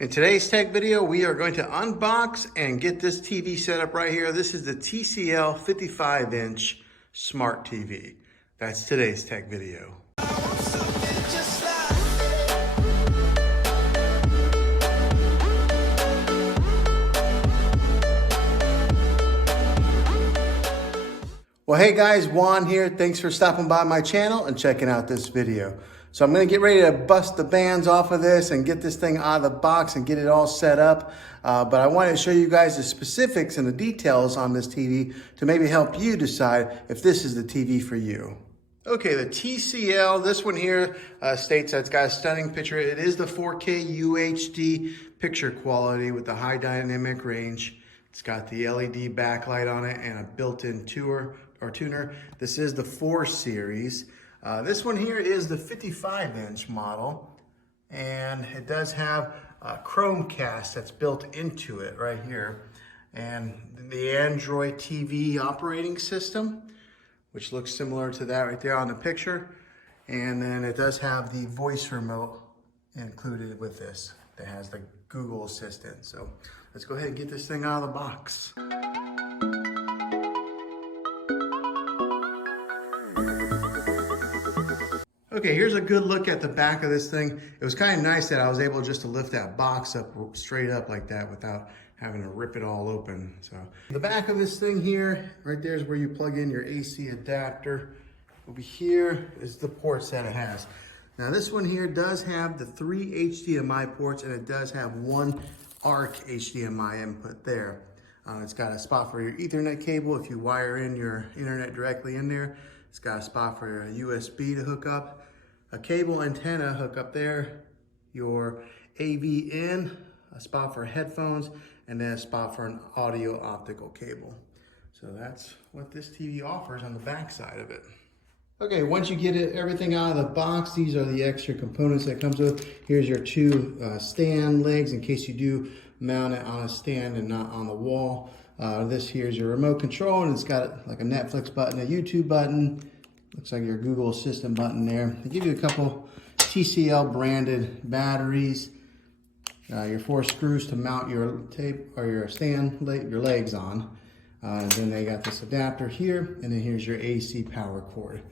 In today's tech video, we are going to unbox and get this TV set up right here. This is the TCL 55-inch smart TV. That's today's tech video. Well, hey guys, Juan here. Thanks for stopping by my channel and checking out this video. So I'm gonna get ready to bust the bands off of this and get this thing out of the box and get it all set up. But I wanted to show you guys the specifics and the details on this TV to maybe help you decide if this is the TV for you. Okay, the TCL, this one here states that it's got a stunning picture. It is the 4K UHD picture quality with the high dynamic range. It's got the LED backlight on it and a built-in tuner. This is the 4 series. This one here is the 55-inch model, and it does have a Chromecast that's built into it right here, and the Android TV operating system, which looks similar to that right there on the picture. And then it does have the voice remote included with this that has the Google Assistant. So let's go ahead and get this thing out of the box. Okay, here's a good look at the back of this thing. It was kind of nice that I was able just to lift that box up straight up like that without having to rip it all open. So the back of this thing here, right there is where you plug in your AC adapter. Over here is the ports that it has. Now this one here does have the 3 HDMI ports, and it does have 1 ARC HDMI input there. It's got a spot for your Ethernet cable if you wire in your internet directly in there. It's got a spot for a USB to hook up, a cable antenna hook up there, your AV in, a spot for headphones, and then a spot for an audio optical cable. So that's what this TV offers on the back side of it. Okay, once you get everything out of the box, these are the extra components that it comes with. Here's your 2 stand legs in case you do mount it on a stand and not on the wall. This here is your remote control, and it's got like a Netflix button, a YouTube button, looks like your Google Assistant button there. They give you a couple TCL branded batteries, your 4 screws to mount your tape or your your legs on. Then they got this adapter here, and then here's your AC power cord.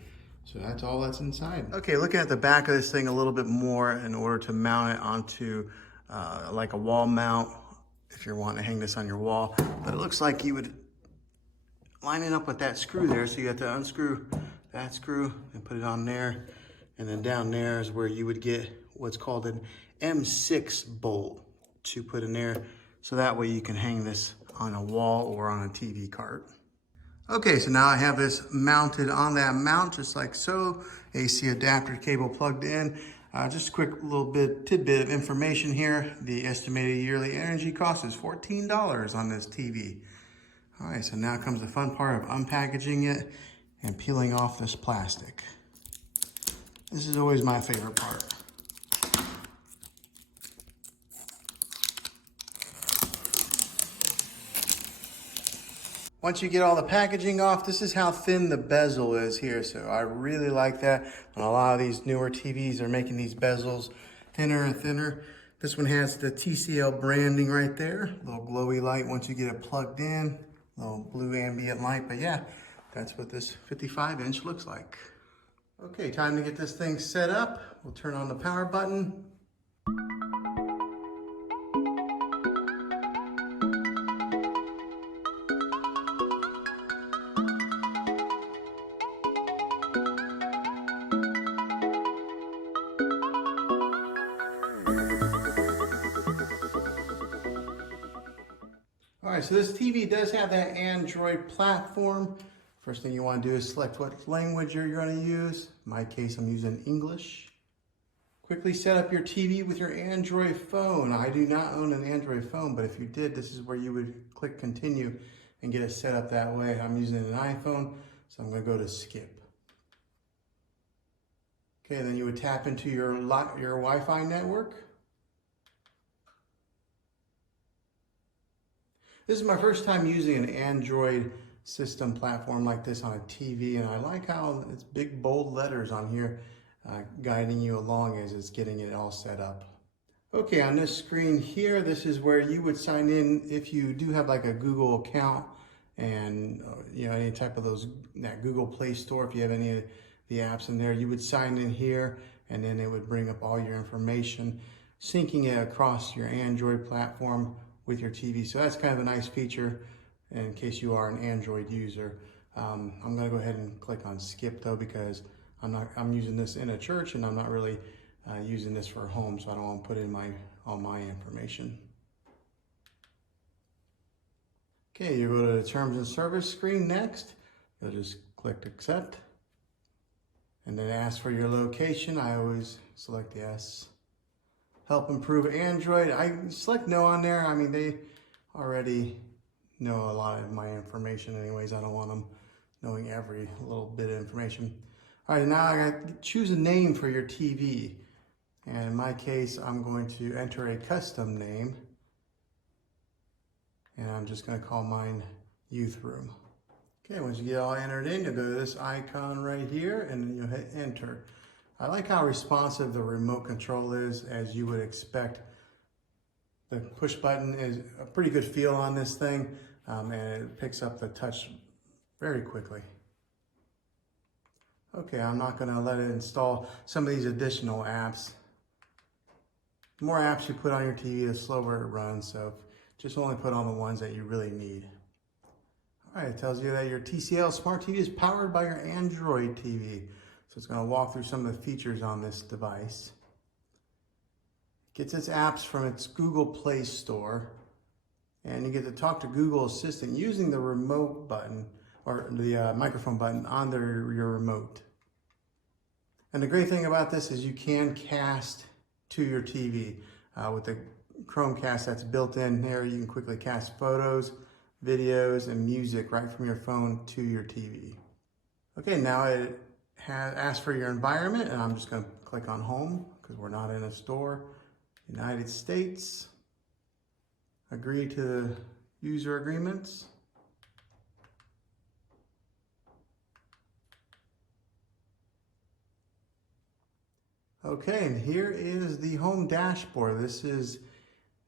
So that's all that's inside. Okay, looking at the back of this thing a little bit more in order to mount it onto like a wall mount, if you're wanting to hang this on your wall. But it looks like you would line it up with that screw there. So you have to unscrew that screw and put it on there. And then down there is where you would get what's called an M6 bolt to put in there. So that way you can hang this on a wall or on a TV cart. Okay, so now I have this mounted on that mount just like so. AC adapter cable plugged in. Just a quick little tidbit of information here. The estimated yearly energy cost is $14 on this TV. All right, so now comes the fun part of unpackaging it and peeling off this plastic. This is always my favorite part. Once you get all the packaging off, this is how thin the bezel is here. So I really like that. On a lot of these newer TVs, they're making these bezels thinner and thinner. This one has the TCL branding right there. A little glowy light once you get it plugged in. A little blue ambient light. But yeah, that's what this 55-inch looks like. Okay, time to get this thing set up. We'll turn on the power button. All right, so this TV does have that Android platform. First thing you want to do is select what language you're going to use. In my case, I'm using English. Quickly set up your TV with your Android phone. I do not own an Android phone, but if you did, this is where you would click continue and get it set up that way. I'm using an iPhone, so I'm going to go to skip. Okay, then you would tap into your Wi-Fi network. This is my first time using an Android system platform like this on a TV, and I like how it's big bold letters on here guiding you along as it's getting it all set up. Okay, on this screen here, this is where you would sign in if you do have like a Google account and you know, any type of that Google Play Store. If you have any of the apps in there, you would sign in here, and then it would bring up all your information, syncing it across your Android platform with your TV. So that's kind of a nice feature in case you are an Android user. I'm gonna go ahead and click on skip though, because I'm using this in a church and I'm not really using this for home, so I don't want to put in all my information. Okay, you go to the terms and service screen next. You'll just click accept, and then ask for your location. I always select yes. Help improve Android. I select no on there. I mean, they already know a lot of my information anyways. I don't want them knowing every little bit of information. All right, now I got to choose a name for your TV. And in my case, I'm going to enter a custom name. And I'm just going to call mine Youth Room. Okay, once you get all entered in, you'll go to this icon right here and then you'll hit enter. I like how responsive the remote control is, as you would expect. The push button is a pretty good feel on this thing, and it picks up the touch very quickly. Okay, I'm not going to let it install some of these additional apps. The more apps you put on your TV, the slower it runs, so just only put on the ones that you really need. All right, it tells you that your TCL Smart TV is powered by your Android TV. So it's going to walk through some of the features on this device. It gets its apps from its Google Play Store, and you get to talk to Google Assistant using the remote button, or the microphone button on your remote. And the great thing about this is you can cast to your TV. With the Chromecast that's built in there, you can quickly cast photos, videos, and music right from your phone to your TV. Okay, now it has asked for your environment, and I'm just going to click on home because we're not in a store. United States. Agree to the user agreements. Okay, and here is the home dashboard. This is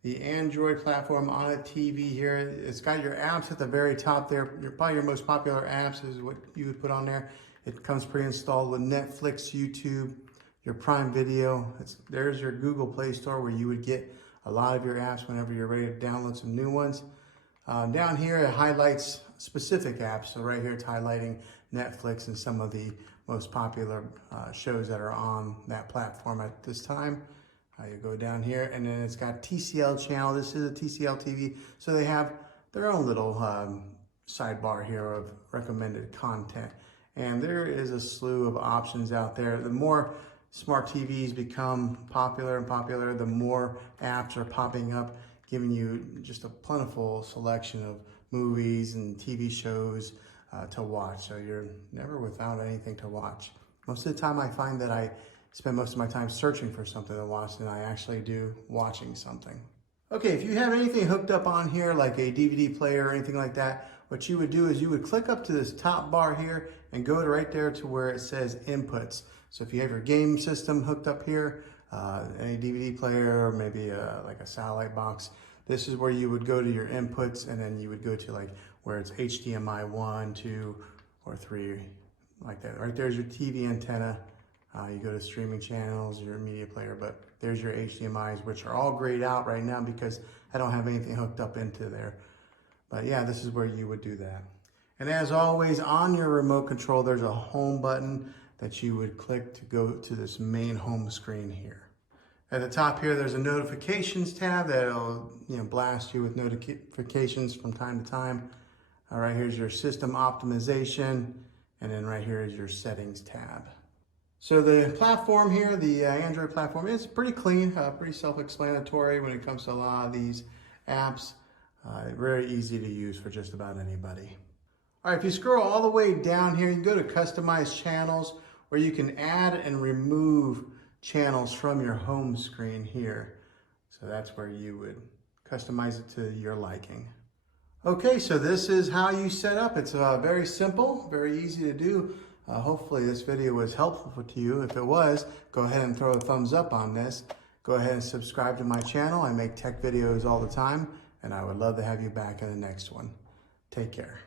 the Android platform on a TV here. It's got your apps at the very top there. Probably your most popular apps is what you would put on there. It comes pre-installed with Netflix, YouTube, your Prime Video. There's your Google Play Store where you would get a lot of your apps whenever you're ready to download some new ones. Down here it highlights specific apps. So right here it's highlighting Netflix and some of the most popular shows that are on that platform at this time. You go down here, and then it's got TCL channel. This is a TCL TV, so they have their own little sidebar here of recommended content. And there is a slew of options out there. The more smart TVs become popular and popular, the more apps are popping up, giving you just a plentiful selection of movies and TV shows to watch. So you're never without anything to watch. Most of the time I find that I spend most of my time searching for something to watch than I actually do watching something. Okay, if you have anything hooked up on here, like a DVD player or anything like that, what you would do is you would click up to this top bar here and go right there to where it says inputs. So if you have your game system hooked up here, any DVD player, or maybe like a satellite box, this is where you would go to your inputs, and then you would go to like where it's HDMI 1, 2, or 3, like that. Right there's your TV antenna. You go to streaming channels, your media player, but there's your HDMIs, which are all grayed out right now because I don't have anything hooked up into there. But yeah, this is where you would do that. And as always, on your remote control, there's a home button that you would click to go to this main home screen here. At the top here, there's a notifications tab that'll blast you with notifications from time to time. All right, here's your system optimization, and then right here is your settings tab. So the platform here, the Android platform, is pretty clean, pretty self-explanatory when it comes to a lot of these apps. Very easy to use for just about anybody. All right, if you scroll all the way down here, you can go to Customize Channels, where you can add and remove channels from your home screen here. So that's where you would customize it to your liking. Okay, so this is how you set up. It's very simple, very easy to do. Hopefully this video was helpful to you. If it was, go ahead and throw a thumbs up on this. Go ahead and subscribe to my channel. I make tech videos all the time, and I would love to have you back in the next one. Take care.